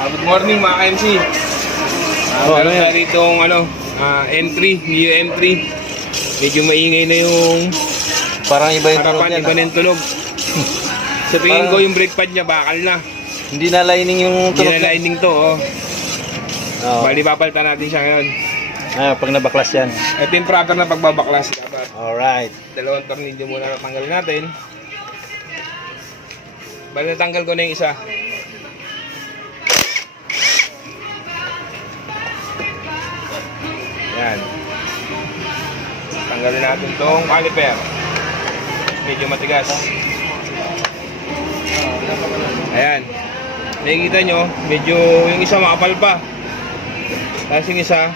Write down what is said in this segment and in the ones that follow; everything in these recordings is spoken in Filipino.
Good morning mga ka-MC. Meron na rito entry, new entry. Medyo maingay na yung Parang iba yung tunog harapan, niya. iba na yung tunog. Sa tingin ko yung brake pad niya bakal na. Hindi na lining yung Hindi tunog na lining to, oh. Oo. Bali papalitan natin siya ngayon. Pag nabaklas yan. Ito yung proper na pagbabaklas. Alright. Dalawang tornilyo muna natanggalin natin. Bali natanggal ko na yung isa. Yan. Tanggalin natin tong caliper. Medyo matigas. Ayan. Nakikita nyo, medyo yung isa makapal pa. Tapos yung isa,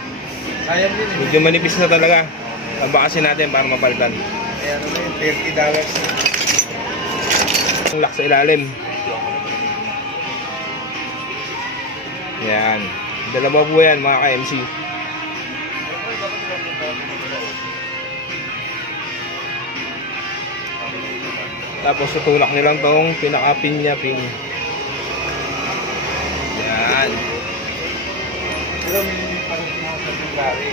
medyo manipis na talaga. Tabakasin natin para mapalitan. Kaya ano yun, $30. Ang lock sa ilalim. Yan. Dalawa po yan mga ka-MC. Tapos tutulak nilang tong pinaka-pin niya, pin. Yan. Pero may parang mga February,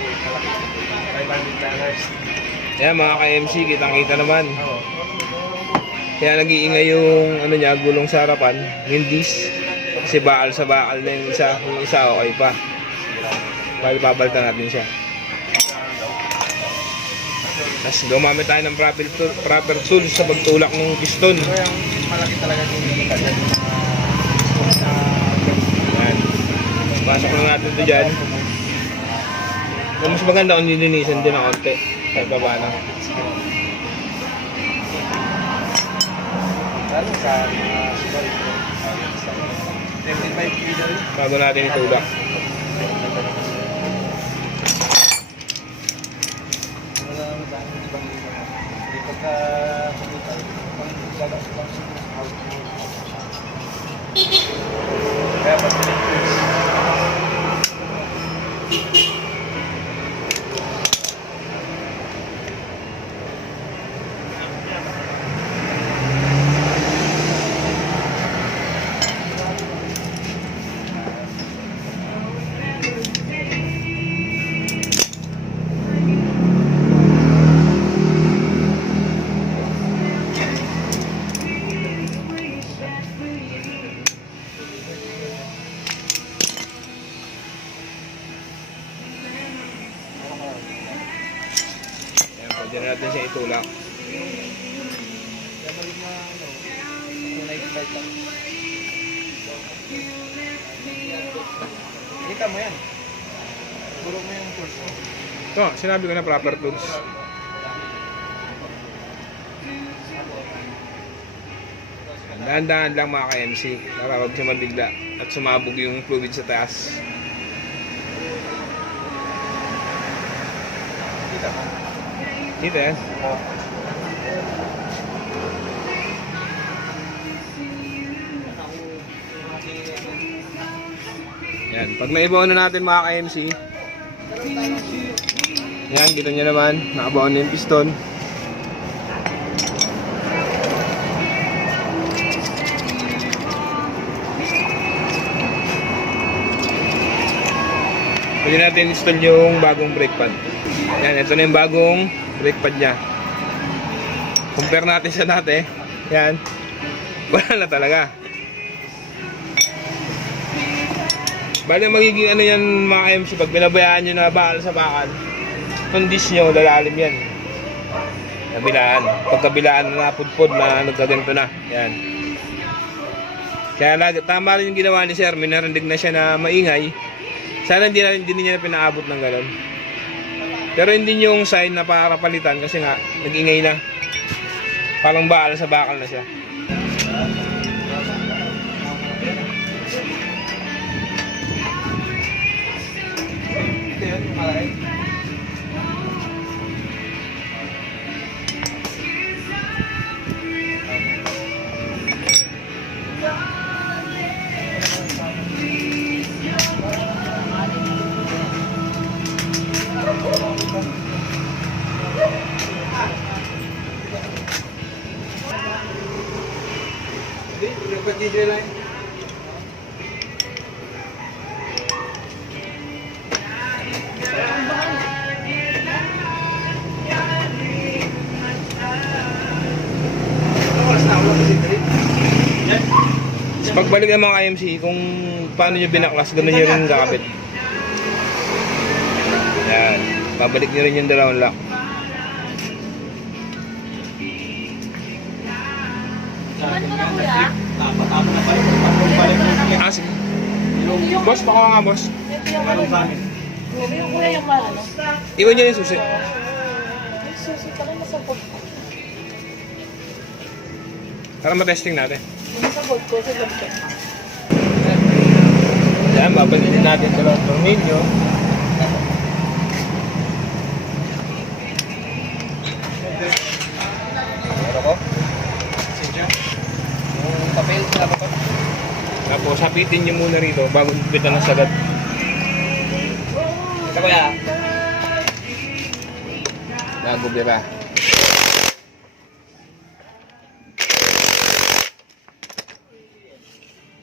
$500. Yan mga ka-MC, kitang-kita naman. Kaya nag-iingay yung niya, gulong sa harapan, yung disc. Kasi bakal sa bakal na yung isa okay pa. Bali papalitan natin siya. Tapos gumamit tayo ng proper tools sa pagtulak ng piston. Pero yung malaki talaga yung nilikadan. Yan. Pasok na natin ito dyan. Mas maganda kung nilinisan din ng konti. Kahit pa paano. Lalo sa mga small. 35 kilo. Bago natin itulak. Wala naman tayo ibang hindi pagka kumita, ibang gala sa ibang out. Kaya pag pinag-use. Yan, pwede na natin siya itulak. Kaya balik na tunay flight lang. Kita mo yan. Puro mo yung tools mo. Ito, sinabi ko na proper tools. Dahan-dahan lang mga ka-MC para huwag siya mabigla at sumabog yung fluid sa taas. Kita mo. Dito yan. Yan, pag naibaon na natin mga ka-MC, yan, kita nyo naman, nakabaon na yung piston. Pwede natin install yung bagong brake pad. Yan, ito na yung bagong brake pad nya. Compare natin sa dati. Yan, wala na talaga. Bale magiging ano yan mga MC, pag binabayaan nyo na bakal sa bakal, yung disc nyo, lalalim yan. Kabilaan. Pagkabilaan na pudpod na nagkaganto na. Yan. Kaya tama rin yung ginawa ni Sir, may narinig na siya na maingay. Sana hindi niya na pinaabot ng gano'n. Pero hindi yung sign na para palitan kasi nga, nag-ingay na. Parang bakal sa bakal na siya. Ito yun, yung malaki. Pagbalik ng mga IMC, kung paano nyo binaklas, gano'n nyo rin kakabit. Yan. Babalik nyo rin yung dalawang lock. Tapa na pala. Pagpapalik mo. Ah, sige. Boss, baka nga, boss. Ito yung ano. Yung kuya yung ano. Iwan nyo yung susi. Yung susi pala nasa board ko. Para matesting natin. Nasa board ko, sa board ko. Yan, babalikin natin dalawang tornilyo. Ano ko? Yung papel, sila ba ito? Tapos hapitin nyo muna rito bago bitan ng sagad. Ito kuya. Bago bira.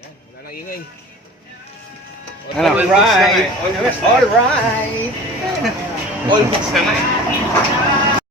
Yan, wala nang ingay. Ano? Alright! Alright. Almost na nga eh.